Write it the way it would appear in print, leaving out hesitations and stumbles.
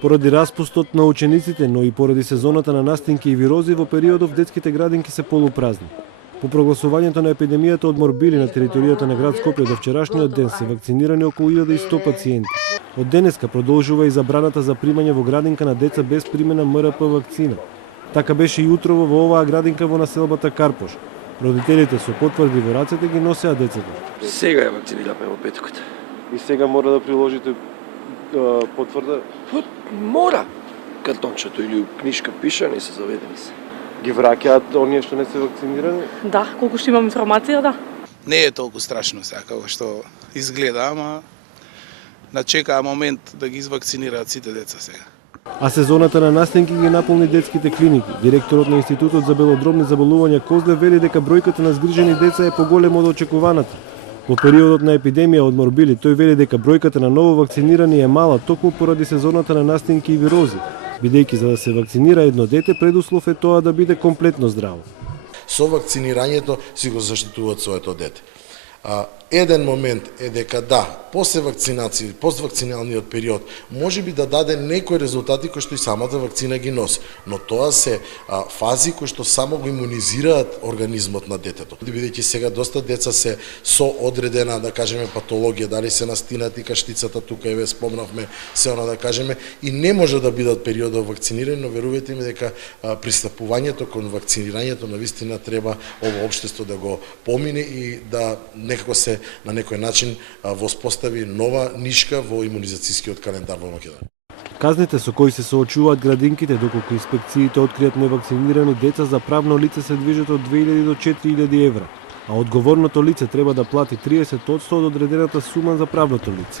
Поради распустот на учениците, но и поради сезоната на настинки и вирози, во периодов детските градинки се полупразни. По прогласувањето на епидемијата од морбили на територијата на град Скопје до вчерашниот ден се вакцинирани околу 1100 пациенти. Од денеска продолжува и забраната за примање во градинка на деца без примена МРП вакцина. Така беше и утрово во оваа градинка во населбата Карпош. Родителите со потврди во рацете ги носеа децата. Сега ја вакцинираме во петокот. И сега мора да приложите потврда? Мора. Картончето или книжка пише, не се заведени се. Ги враќаат оние што не се вакцинирани? Да, колку што имам информација, да. Не е толку страшно сега како што изгледа, ама начекаа момент да ги извакцинираат сите деца сега. А сезоната на настинки ги наполни детските клиники. Директорот на Институтот за белодробни заболувања Козле вели дека бројката на згрижени деца е поголема од очекуваната. Во периодот на епидемија од морбили, тој вели дека бројката на ново вакцинирани е мала токму поради сезоната на настинки и вирози, бидејќи за да се вакцинира едно дете, предуслов е тоа да биде комплетно здраво. Со вакцинирањето си го заштитуваат своето дете. Еден момент е дека да, после вакцинација, поствакциналниот период, може би да даде некои резултати кои што и самата вакцина ги носи, но тоа се фази кои што само го имунизираат организмот на детето. Бидејќи сега доста деца се со одредена, да кажеме, патологија, дали се настинати каштицата, тука еве спомнавме се она да кажеме, и не може да бидат периодот вакцинирани, но верувајте ми дека пристапувањето кон вакцинирањето навистина треба ово општество да го помине и да некако се на некој начин воспостави нова нишка во имунизацијскиот календар во Македонија. Казните со кои се соочуваат градинките доколку инспекциите откријат невакцинирани деца за правно лице се движат од 2000 до 4000 евра, а одговорното лице треба да плати 30% од одредената сума за правното лице.